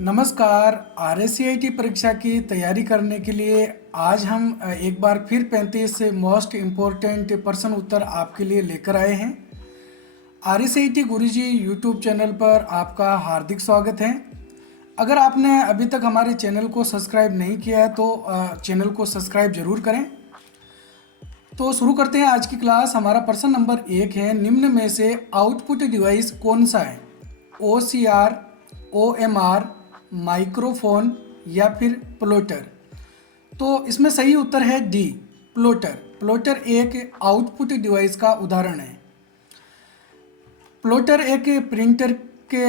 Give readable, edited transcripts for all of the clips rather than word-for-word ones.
नमस्कार। आरएससीआईटी परीक्षा की तैयारी करने के लिए आज हम एक बार फिर 35 मोस्ट इम्पोर्टेंट प्रश्न उत्तर आपके लिए लेकर आए हैं। आरएससीआईटी गुरुजी यूट्यूब चैनल पर आपका हार्दिक स्वागत है। अगर आपने अभी तक हमारे चैनल को सब्सक्राइब नहीं किया है तो चैनल को सब्सक्राइब जरूर करें। तो शुरू करते हैं आज की क्लास। हमारा प्रश्न नंबर 1 है, निम्न में से आउटपुट डिवाइस कौन सा है? OCR, OMR, माइक्रोफोन या फिर प्लोटर? तो इसमें सही उत्तर है डी, प्लोटर। प्लोटर एक आउटपुट डिवाइस का उदाहरण है। प्लोटर एक प्रिंटर के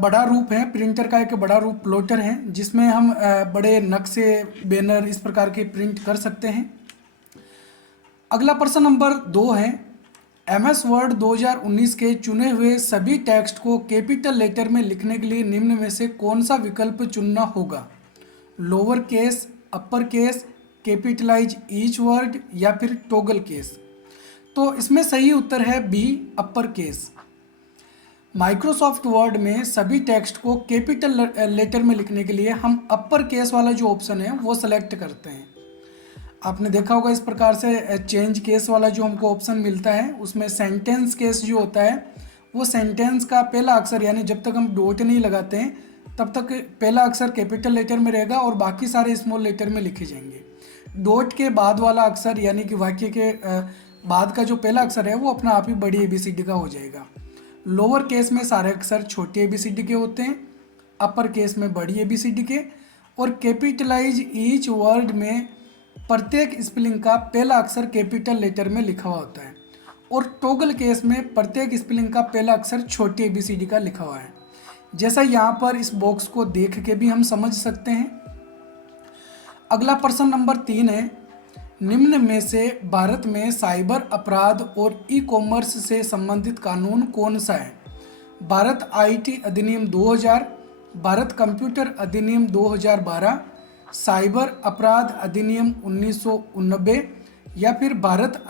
बड़ा रूप है। प्रिंटर का एक बड़ा रूप प्लोटर है, जिसमें हम बड़े नक्शे, बैनर इस प्रकार के प्रिंट कर सकते हैं। अगला प्रश्न नंबर 2 है, MS वर्ड 2019 के चुने हुए सभी टेक्स्ट को कैपिटल लेटर में लिखने के लिए निम्न में से कौन सा विकल्प चुनना होगा? Lower case, upper case, capitalize each word या फिर टॉगल केस? तो इसमें सही उत्तर है B, upper case. Microsoft Word में सभी टेक्स्ट को कैपिटल लेटर में लिखने के लिए हम अपर केस वाला जो ऑप्शन है वो सेलेक्ट करते हैं। आपने देखा होगा इस प्रकार से चेंज केस वाला जो हमको ऑप्शन मिलता है, उसमें सेंटेंस केस जो होता है वो सेंटेंस का पहला अक्षर, यानी जब तक हम डॉट नहीं लगाते हैं तब तक पहला अक्षर कैपिटल लेटर में रहेगा और बाकी सारे स्मॉल लेटर में लिखे जाएंगे। डॉट के बाद वाला अक्षर यानी कि वाक्य के बाद का जो पहला अक्षर है वो अपना आप ही बड़ी ABCD का हो जाएगा। लोअर केस में सारे अक्षर छोटे ABCD के होते हैं, अपर केस में बड़ी ABCD के, और कैपिटलाइज ईच वर्ड में प्रत्येक स्पेलिंग का पहला अक्षर कैपिटल लेटर में लिखा हुआ होता है, और टॉगल केस में प्रत्येक स्पेलिंग का पहला अक्षर छोटी ABCD का लिखा हुआ है। जैसा यहाँ पर इस बॉक्स को देख के भी हम समझ सकते हैं। अगला प्रश्न नंबर 3 है, निम्न में से भारत में साइबर अपराध और ई-कॉमर्स से संबंधित कानून कौन सा है? भारत IT अधिनियम 2000, भारत कंप्यूटर अधिनियम 2012, साइबर अपराध अधिनियम 1989 या फिर भारत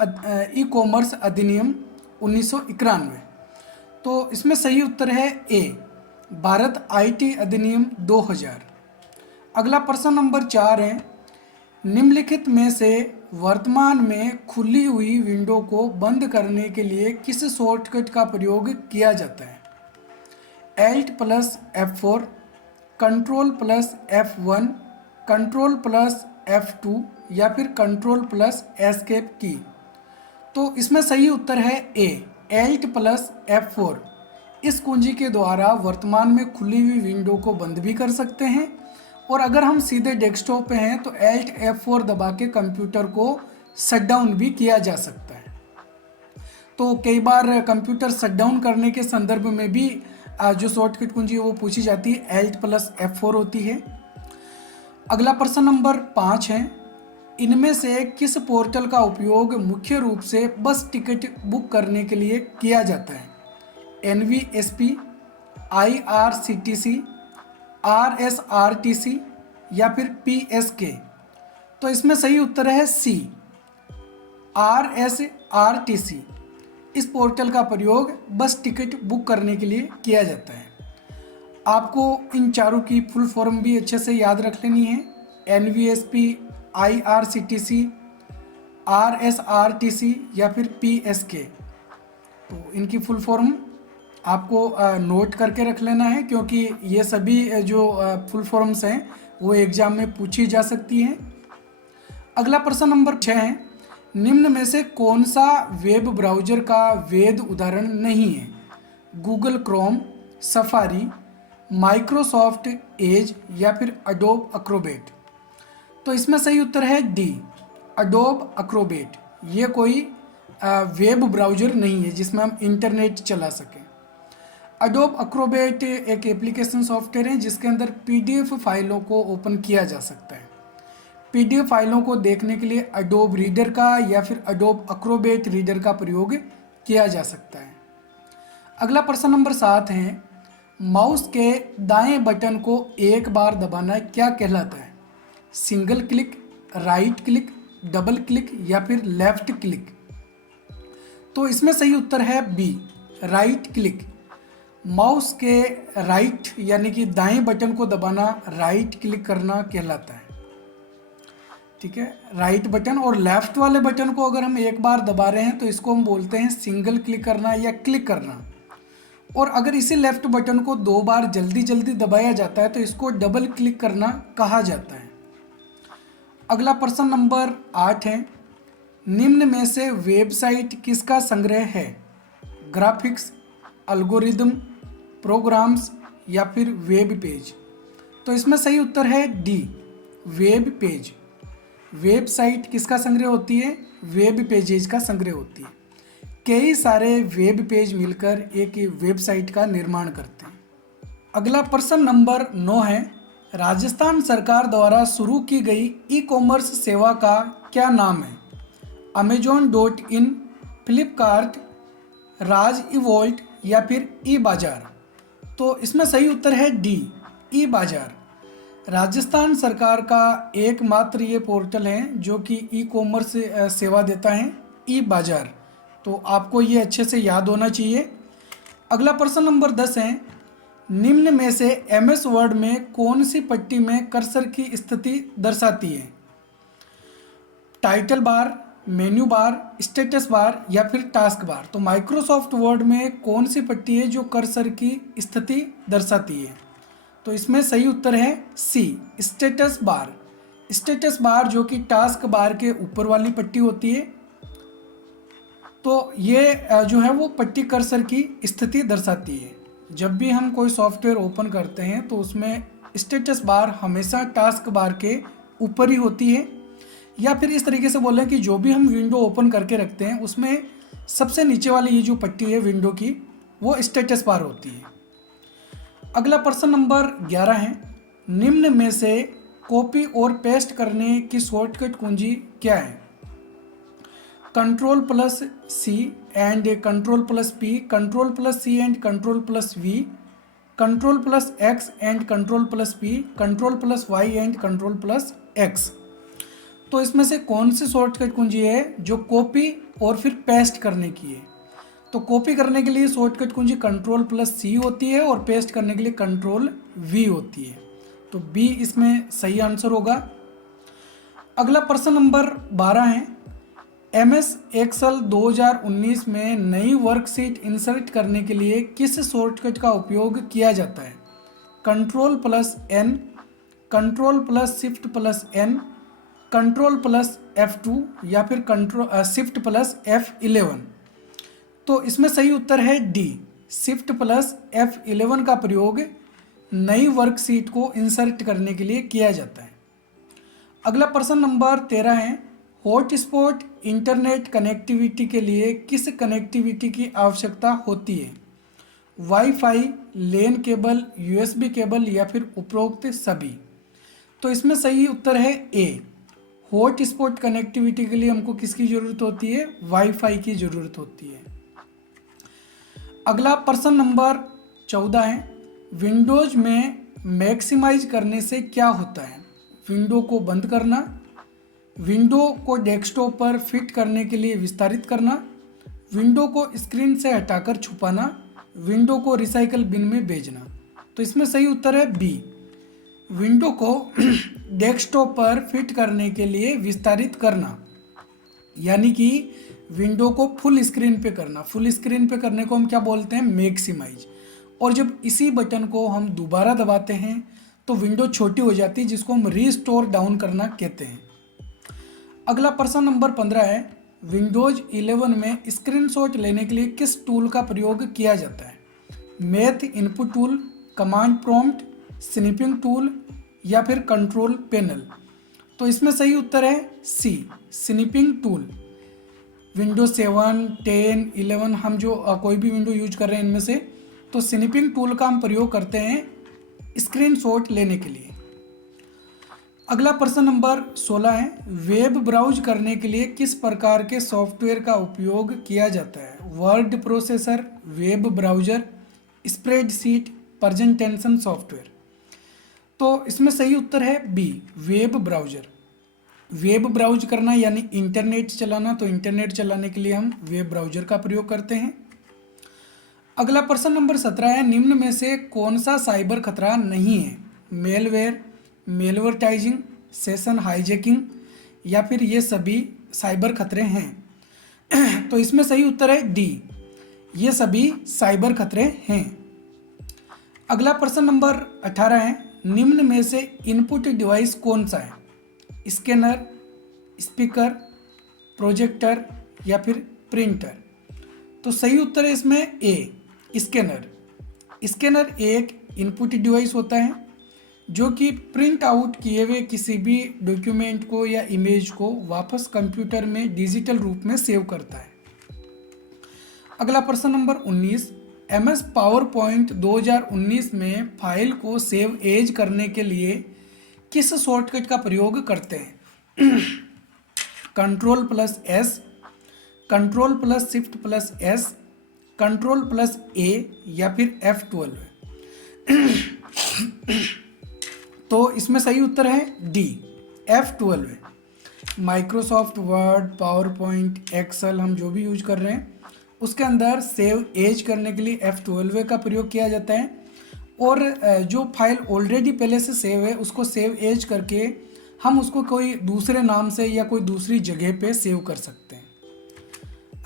ई-कॉमर्स अधिनियम 1991? तो इसमें सही उत्तर है ए, भारत IT अधिनियम 2000। अगला प्रश्न नंबर 4 है, निम्नलिखित में से वर्तमान में खुली हुई विंडो को बंद करने के लिए किस शॉर्टकट का प्रयोग किया जाता है? Alt+F4, Ctrl+F1, Ctrl+F2 या फिर Ctrl+Escape की? तो इसमें सही उत्तर है ए, Alt+F4। इस कुंजी के द्वारा वर्तमान में खुली हुई विंडो को बंद भी कर सकते हैं, और अगर हम सीधे डेस्कटॉप पे हैं तो Alt+F4 दबा के कंप्यूटर को शटडाउन भी किया जा सकता है। तो कई बार कंप्यूटर शटडाउन करने के संदर्भ में भी जो शॉर्टकट कुंजी है वो पूछी जाती है, Alt+F4 होती है। अगला प्रश्न नंबर 5 है, इनमें से किस पोर्टल का उपयोग मुख्य रूप से बस टिकट बुक करने के लिए किया जाता है? NVSP, IRCTC, RSRTC या फिर PSK? तो इसमें सही उत्तर है सी, RSRTC। इस पोर्टल का प्रयोग बस टिकट बुक करने के लिए किया जाता है। आपको इन चारों की फुल फॉर्म भी अच्छे से याद रख लेनी है, NVSP, IRCTC, RSRTC या फिर PSK। तो इनकी फुल फॉर्म आपको नोट करके रख लेना है, क्योंकि ये सभी जो फुल फॉर्म्स हैं वो एग्जाम में पूछी जा सकती हैं। अगला प्रश्न नंबर 6 है, निम्न में से कौन सा वेब ब्राउज़र का वैध उदाहरण नहीं है? Google Chrome, safari, Microsoft Edge या फिर अडोब एक्रोबेट? तो इसमें सही उत्तर है डी, अडोब एक्रोबेट। ये कोई वेब ब्राउज़र नहीं है जिसमें हम इंटरनेट चला सकें। अडोब एक्रोबेट एक एप्लीकेशन सॉफ्टवेयर है जिसके अंदर PDF फाइलों को ओपन किया जा सकता है। PDF फाइलों को देखने के लिए अडोब रीडर का या फिर अडोब एक्रोबेट रीडर का प्रयोग किया जा सकता है। अगला प्रश्न नंबर 7 है, माउस के दाएं बटन को एक बार दबाना क्या कहलाता है? Single click, right click, double click या फिर लेफ्ट क्लिक? तो इसमें सही उत्तर है बी, राइट क्लिक। माउस के राइट यानी कि दाएं बटन को दबाना राइट क्लिक करना कहलाता है। ठीक है, राइट बटन। और लेफ्ट वाले बटन को अगर हम एक बार दबा रहे हैं तो इसको हम बोलते हैं सिंगल क्लिक करना या क्लिक करना। और अगर इसी लेफ्ट बटन को 2 बार जल्दी जल्दी दबाया जाता है तो इसको डबल क्लिक करना कहा जाता है। अगला प्रश्न नंबर 8 है, निम्न में से वेबसाइट किसका संग्रह है? ग्राफिक्स, एल्गोरिदम, प्रोग्राम्स या फिर वेब पेज? तो इसमें सही उत्तर है डी, वेब पेज। वेबसाइट किसका संग्रह होती है? वेब पेजेज का संग्रह होती है। कई सारे वेब पेज मिलकर एक वेबसाइट का निर्माण करते हैं। अगला प्रश्न नंबर 9 है, राजस्थान सरकार द्वारा शुरू की गई ई कॉमर्स सेवा का क्या नाम है? Amazon.in, फ्लिपकार्ट, राज इवोल्ट या फिर ई बाजार? तो इसमें सही उत्तर है डी, ई बाजार। राजस्थान सरकार का एकमात्र ये पोर्टल है जो कि ई कॉमर्स सेवा देता है, ई बाजार। तो आपको ये अच्छे से याद होना चाहिए। अगला प्रश्न नंबर 10 है, निम्न में से एमएस वर्ड में कौन सी पट्टी में कर्सर की स्थिति दर्शाती है? Title bar, menu bar, status bar या फिर टास्क बार? तो माइक्रोसॉफ्ट वर्ड में कौन सी पट्टी है जो कर्सर की स्थिति दर्शाती है? तो इसमें सही उत्तर है सी, स्टेटस बार। स्टेटस बार जो कि टास्क बार के ऊपर वाली पट्टी होती है। तो ये जो है वो पट्टी कर्सर की स्थिति दर्शाती है। जब भी हम कोई सॉफ्टवेयर ओपन करते हैं तो उसमें स्टेटस बार हमेशा टास्क बार के ऊपर ही होती है। या फिर इस तरीके से बोलें कि जो भी हम विंडो ओपन करके रखते हैं उसमें सबसे नीचे वाली ये जो पट्टी है विंडो की, वो स्टेटस बार होती है। अगला प्रश्न नंबर 11 है, निम्न में से कॉपी और पेस्ट करने की शॉर्टकट कुंजी क्या है? Ctrl+C and Ctrl+P, Ctrl+C and Ctrl+V, Ctrl+X and Ctrl+P, Ctrl+Y and Ctrl+X? तो इसमें से कौन सी शॉर्टकट कुंजी है जो कॉपी और फिर पेस्ट करने की है? तो कॉपी करने के लिए शॉर्टकट कुंजी Ctrl+C होती है और पेस्ट करने के लिए Ctrl+V होती है। तो बी इसमें सही आंसर होगा। अगला प्रश्न नंबर 12 है, MS एक्सेल 2019 में नई वर्कशीट इंसर्ट करने के लिए किस शॉर्टकट का उपयोग किया जाता है? Ctrl+N, Ctrl+Shift+N, Ctrl+F2 या फिर Shift+F11? तो इसमें सही उत्तर है डी, Shift+F11 का प्रयोग नई वर्कशीट को इंसर्ट करने के लिए किया जाता है। अगला प्रश्न नंबर 13 है, हॉटस्पॉट इंटरनेट कनेक्टिविटी के लिए किस कनेक्टिविटी की आवश्यकता होती है? वाईफाई, लेन केबल, यूएसबी केबल या फिर उपरोक्त सभी? तो इसमें सही उत्तर है ए, हॉटस्पॉट कनेक्टिविटी के लिए हमको किसकी ज़रूरत होती है? वाईफाई की ज़रूरत होती है। अगला प्रश्न नंबर 14 है, विंडोज में मैक्सिमाइज करने से क्या होता है? विंडो को बंद करना, विंडो को डेस्कटॉप पर फिट करने के लिए विस्तारित करना, विंडो को स्क्रीन से हटाकर छुपाना, विंडो को रिसाइकल बिन में भेजना? तो इसमें सही उत्तर है बी, विंडो को डेस्कटॉप पर फिट करने के लिए विस्तारित करना, यानी कि विंडो को फुल स्क्रीन पे करना। फुल स्क्रीन पे करने को हम क्या बोलते हैं? मैक्सिमाइज। और जब इसी बटन को हम दोबारा दबाते हैं तो विंडो छोटी हो जाती है, जिसको हम रीस्टोर डाउन करना कहते हैं। अगला प्रश्न नंबर 15 है, विंडोज 11 में स्क्रीनशॉट लेने के लिए किस टूल का प्रयोग किया जाता है? Math input tool, command prompt, snipping tool या फिर कंट्रोल पैनल? तो इसमें सही उत्तर है सी, स्निपिंग टूल। विंडोज 7, 10, 11 हम जो कोई भी विंडो यूज कर रहे हैं इनमें से, तो स्निपिंग टूल का हम प्रयोग करते हैं स्क्रीनशॉट लेने के लिए। अगला प्रश्न नंबर 16 है, वेब ब्राउज करने के लिए किस प्रकार के सॉफ्टवेयर का उपयोग किया जाता है? Word processor, web browser, spreadsheet, presentation software? तो इसमें सही उत्तर है B, web browser. Web browse करना यानी इंटरनेट चलाना, तो इंटरनेट चलाने के लिए हम वेब ब्राउजर का प्रयोग करते हैं। अगला प्रश्न नंबर 17 है, निम्न में से कौन सा साइबर खतरा नहीं है? मेलवेयर, मेलवर्टाइजिंग, सेशन हाईजैकिंग या फिर ये सभी साइबर खतरे हैं। तो इसमें सही उत्तर है डी, ये सभी साइबर खतरे हैं। अगला प्रश्न नंबर 18 है, निम्न में से इनपुट डिवाइस कौन सा है? स्कैनर, स्पीकर, प्रोजेक्टर या फिर प्रिंटर? तो सही उत्तर है इसमें ए, स्कैनर। स्कैनर एक इनपुट डिवाइस होता है जो कि प्रिंट आउट किए हुए किसी भी डॉक्यूमेंट को या इमेज को वापस कंप्यूटर में डिजिटल रूप में सेव करता है। अगला प्रश्न नंबर 19, MS पावर पॉइंट 2019 में फाइल को सेव एज करने के लिए किस शॉर्टकट का प्रयोग करते हैं? Ctrl+S, Ctrl+Shift+S, Ctrl+A या फिर F12? तो इसमें सही उत्तर है D, F12। Microsoft Word, PowerPoint, Excel हम जो भी यूज कर रहे हैं उसके अंदर सेव एज करने के लिए F12 का प्रयोग किया जाता है, और जो फाइल ऑलरेडी पहले से सेव है उसको सेव एज करके हम उसको कोई दूसरे नाम से या कोई दूसरी जगह पे सेव कर सकते हैं।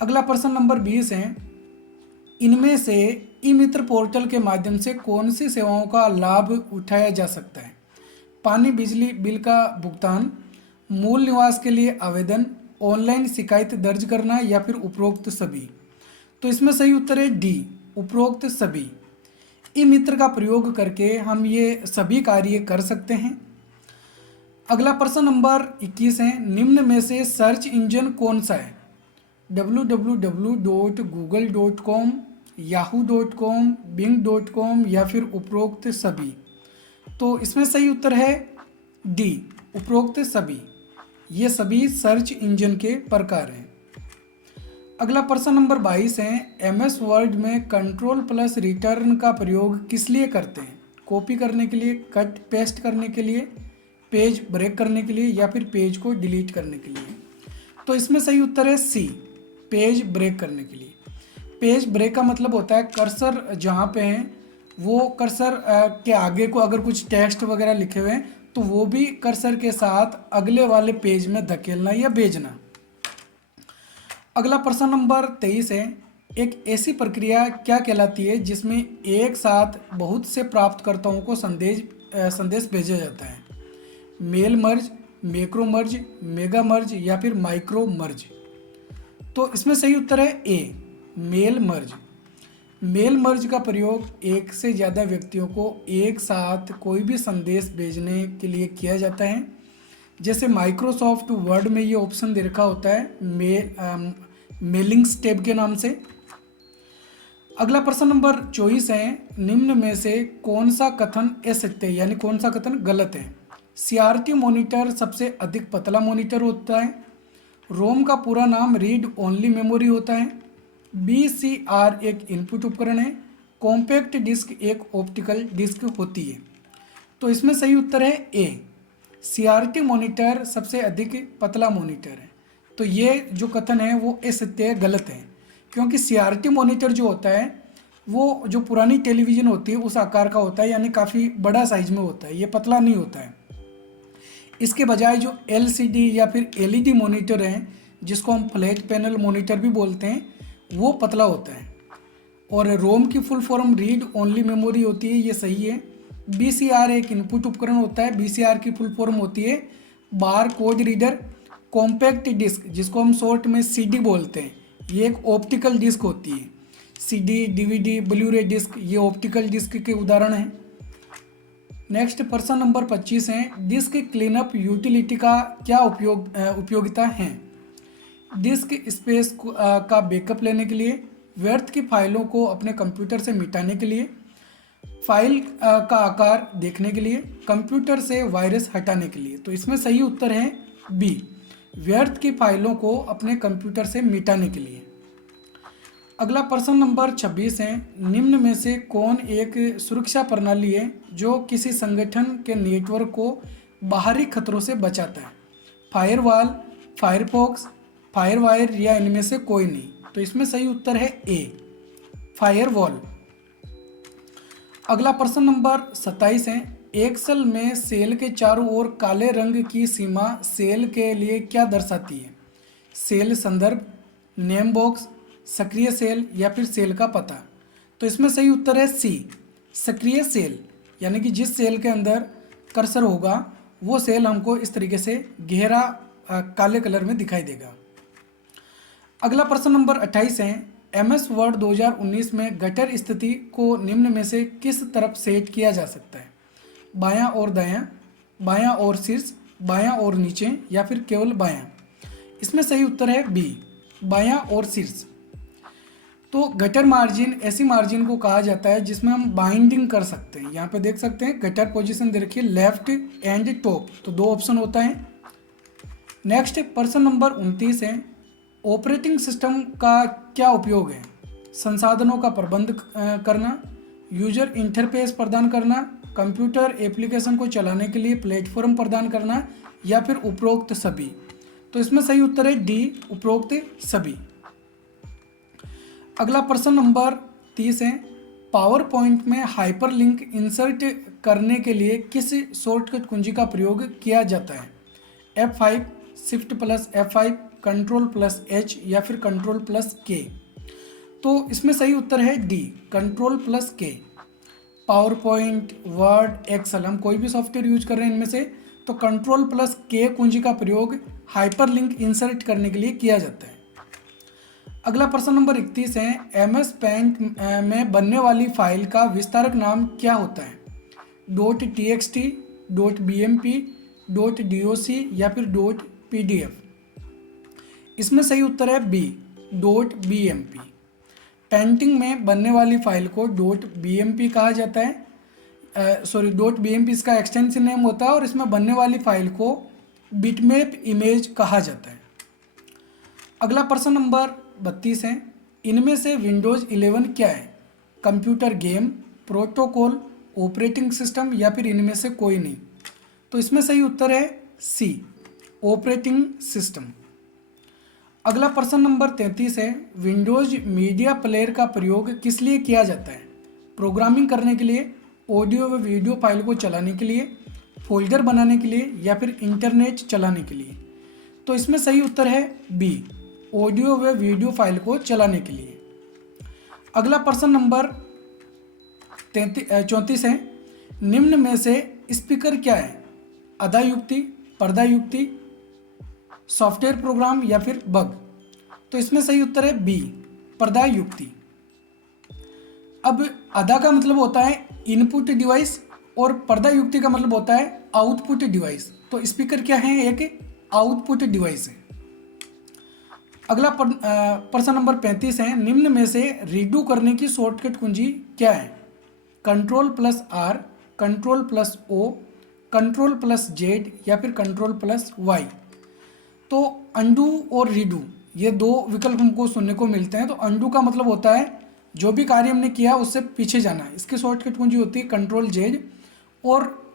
अगला प्रश्न नंबर 20 है, इनमें से ई मित्र पोर्टल के माध्यम से कौन सी सेवाओं का लाभ उठाया जा सकता है? पानी बिजली बिल का भुगतान, मूल निवास के लिए आवेदन, ऑनलाइन शिकायत दर्ज करना या फिर उपरोक्त सभी? तो इसमें सही उत्तर है डी, उपरोक्त सभी। ई मित्र का प्रयोग करके हम ये सभी कार्य कर सकते हैं। अगला प्रश्न नंबर 21 है, निम्न में से सर्च इंजन कौन सा है? www.google.com, yahoo.com, bing.com या फिर उपरोक्त सभी? तो इसमें सही उत्तर है डी, उपरोक्त सभी। ये सभी सर्च इंजन के प्रकार हैं। अगला प्रश्न नंबर 22 है, MS वर्ड में Ctrl+Return का प्रयोग किस लिए करते हैं? कॉपी करने के लिए, कट पेस्ट करने के लिए, पेज ब्रेक करने के लिए या फिर पेज को डिलीट करने के लिए? तो इसमें सही उत्तर है सी, पेज ब्रेक करने के लिए। पेज ब्रेक का मतलब होता है कर्सर जहाँ पे है वो कर्सर के आगे को अगर कुछ टेक्स्ट वगैरह लिखे हुए हैं तो वो भी कर्सर के साथ अगले वाले पेज में धकेलना या भेजना। अगला प्रश्न नंबर 23 है, एक ऐसी प्रक्रिया क्या कहलाती है जिसमें एक साथ बहुत से प्राप्तकर्ताओं को संदेश भेजा जाता है? मेल मर्ज, मैक्रो मर्ज, मेगा मर्ज या फिर माइक्रो मर्ज? तो इसमें सही उत्तर है ए, मेल मर्ज। मेल मर्ज का प्रयोग एक से ज़्यादा व्यक्तियों को एक साथ कोई भी संदेश भेजने के लिए किया जाता है। जैसे माइक्रोसॉफ्ट वर्ड में ये ऑप्शन दे रखा होता है मेलिंग्स टैब के नाम से। अगला प्रश्न नंबर 24 है, निम्न में से कौन सा कथन असत्य है, यानी कौन सा कथन गलत है? CRT मॉनिटर सबसे अधिक पतला मॉनिटर होता है। रोम का पूरा नाम रीड ओनली मेमोरी होता है। BCR एक इनपुट उपकरण है। कॉम्पैक्ट डिस्क एक ऑप्टिकल डिस्क होती है। तो इसमें सही उत्तर है ए, CRT मॉनिटर सबसे अधिक पतला मॉनिटर है। तो ये जो कथन है वो असत्य है, गलत है, क्योंकि CRT मॉनिटर जो होता है वो जो पुरानी टेलीविज़न होती है उस आकार का होता है, यानी काफ़ी बड़ा साइज में होता है, ये पतला नहीं होता है। इसके बजाय जो LCD या फिर LED मॉनिटर हैं जिसको हम फ्लैट पैनल मॉनिटर भी बोलते हैं वो पतला होता है। और रोम की full form read only memory होती है, ये सही है। BCR एक इनपुट उपकरण होता है। BCR की फुल फॉर्म होती है bar code reader. Compact disc जिसको हम शॉर्ट में CD बोलते हैं, ये एक ऑप्टिकल डिस्क होती है। CD, DVD, ब्लू-रे डिस्क ये ऑप्टिकल डिस्क के उदाहरण हैं। नेक्स्ट प्रश्न नंबर 25 है, डिस्क क्लीनअप यूटिलिटी का क्या उपयोगिता है? डिस्क स्पेस का बैकअप लेने के लिए, व्यर्थ की फाइलों को अपने कंप्यूटर से मिटाने के लिए, फाइल का आकार देखने के लिए, कंप्यूटर से वायरस हटाने के लिए। तो इसमें सही उत्तर है बी, व्यर्थ की फाइलों को अपने कंप्यूटर से मिटाने के लिए। अगला प्रश्न नंबर 26 है, निम्न में से कौन एक सुरक्षा प्रणाली है जो किसी संगठन के नेटवर्क को बाहरी खतरों से बचाता है? फायरवॉल, फायरफॉक्स, फायरवायर या इनमें से कोई नहीं? तो इसमें सही उत्तर है ए, फायरवॉल। अगला प्रश्न नंबर 27 है, एक सेल में सेल के चारों ओर काले रंग की सीमा सेल के लिए क्या दर्शाती है? सेल संदर्भ, नेम बॉक्स, सक्रिय सेल या फिर सेल का पता। तो इसमें सही उत्तर है सी, सक्रिय सेल, यानी कि जिस सेल के अंदर कर्सर होगा वो सेल हमको इस तरीके से गहरा काले कलर में दिखाई देगा। अगला प्रश्न नंबर 28 है, MS वर्ड 2019 में गटर स्थिति को निम्न में से किस तरफ सेट किया जा सकता है? बायां और दायां, बायां और शीर्ष, बायां और नीचे या फिर केवल बायां। इसमें सही उत्तर है बी, बायां और शीर्ष। तो गटर मार्जिन ऐसी मार्जिन को कहा जाता है जिसमें हम बाइंडिंग कर सकते हैं। यहाँ पे देख सकते हैं गटर पोजीशन दे रखी है लेफ्ट एंड टॉप, तो दो ऑप्शन होता है। नेक्स्ट प्रश्न नंबर 29 है, ऑपरेटिंग सिस्टम का क्या उपयोग है? संसाधनों का प्रबंध करना, यूजर इंटरफेस प्रदान करना, कंप्यूटर एप्लीकेशन को चलाने के लिए प्लेटफॉर्म प्रदान करना या फिर उपरोक्त सभी। तो इसमें सही उत्तर है डी, उपरोक्त सभी। अगला प्रश्न नंबर 30 है, पावर पॉइंट में हाइपरलिंक इंसर्ट करने के लिए किस शॉर्टकट कुंजी का प्रयोग किया जाता है? F5, shift plus F5, control plus H या फिर कंट्रोल प्लस K। तो इसमें सही उत्तर है D, control plus K। PowerPoint, Word, Excel, हम कोई भी सॉफ्टवेयर यूज कर रहे हैं इनमें से, तो कंट्रोल प्लस K कुंजी का प्रयोग हाइपरलिंक इंसर्ट करने के लिए किया जाता है। अगला प्रश्न नंबर 31 है, MS पेंट में बनने वाली फाइल का विस्तारक नाम क्या होता है? .txt, .bmp, .doc या फिर .pdf। इसमें सही उत्तर है बी, .bmp। पेंटिंग में बनने वाली फाइल को .bmp कहा जाता है, .bmp इसका एक्सटेंशन नेम होता है और इसमें बनने वाली फाइल को बिटमैप इमेज कहा जाता है। अगला प्रश्न नंबर 32 है, इनमें से विंडोज़ 11 क्या है? Computer game, protocol, operating system या फिर इनमें से कोई नहीं। तो इसमें सही उत्तर है सी, ऑपरेटिंग सिस्टम। अगला प्रश्न नंबर 33 है, विंडोज़ मीडिया प्लेयर का प्रयोग किस लिए किया जाता है? प्रोग्रामिंग करने के लिए, ऑडियो व वीडियो फाइल को चलाने के लिए, फोल्डर बनाने के लिए या फिर इंटरनेट चलाने के लिए। तो इसमें सही उत्तर है बी, ऑडियो व वीडियो फाइल को चलाने के लिए। अगला प्रश्न नंबर 34 है, निम्न में से स्पीकर क्या है? अदा युक्ति, पर्दा युक्ति, सॉफ्टवेयर प्रोग्राम या फिर बग। तो इसमें सही उत्तर है बी, पर्दा युक्ति। अब अदा का मतलब होता है इनपुट डिवाइस और पर्दा युक्ति का मतलब होता है आउटपुट डिवाइस। तो स्पीकर क्या है? एक आउटपुट डिवाइस है। अगला प्रश्न नंबर 35 है, निम्न में से रीडू करने की शॉर्टकट कुंजी क्या है? Control plus R, control plus O, control plus Z या फिर कंट्रोल प्लस Y। तो अंडू और रीडू ये दो विकल्प हमको सुनने को मिलते हैं। तो अंडू का मतलब होता है जो भी कार्य हमने किया उससे पीछे जाना है, इसकी शॉर्टकट कुंजी होती है कंट्रोल Z, और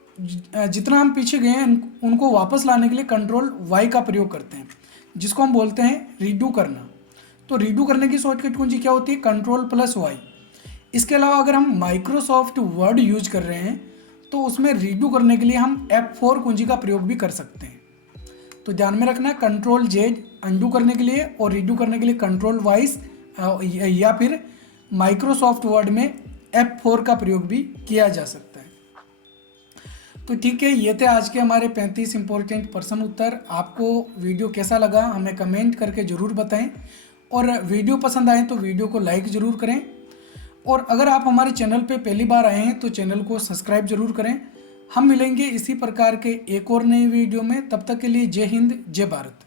जितना हम पीछे गए हैं उनको वापस लाने के लिए कंट्रोल Y का प्रयोग करते हैं, जिसको हम बोलते हैं रीडू करना। तो रीडू करने की शॉर्टकट कुंजी क्या होती है? Control plus Y। इसके अलावा अगर हम माइक्रोसॉफ्ट वर्ड यूज कर रहे हैं तो उसमें रीडू करने के लिए हम F4 कुंजी का प्रयोग भी कर सकते हैं। तो ध्यान में रखना, कंट्रोल Z अंडू करने के लिए और रीडू करने के लिए कंट्रोल Y, या फिर माइक्रोसॉफ्ट वर्ड में F4 का प्रयोग भी किया जा सकता है। तो ठीक है, ये थे आज के हमारे 35 इंपॉर्टेंट प्रश्न उत्तर। आपको वीडियो कैसा लगा हमें कमेंट करके ज़रूर बताएं, और वीडियो पसंद आए तो वीडियो को लाइक ज़रूर करें, और अगर आप हमारे चैनल पे पहली बार आए हैं तो चैनल को सब्सक्राइब ज़रूर करें। हम मिलेंगे इसी प्रकार के एक और नई वीडियो में, तब तक के लिए जय हिंद, जय भारत।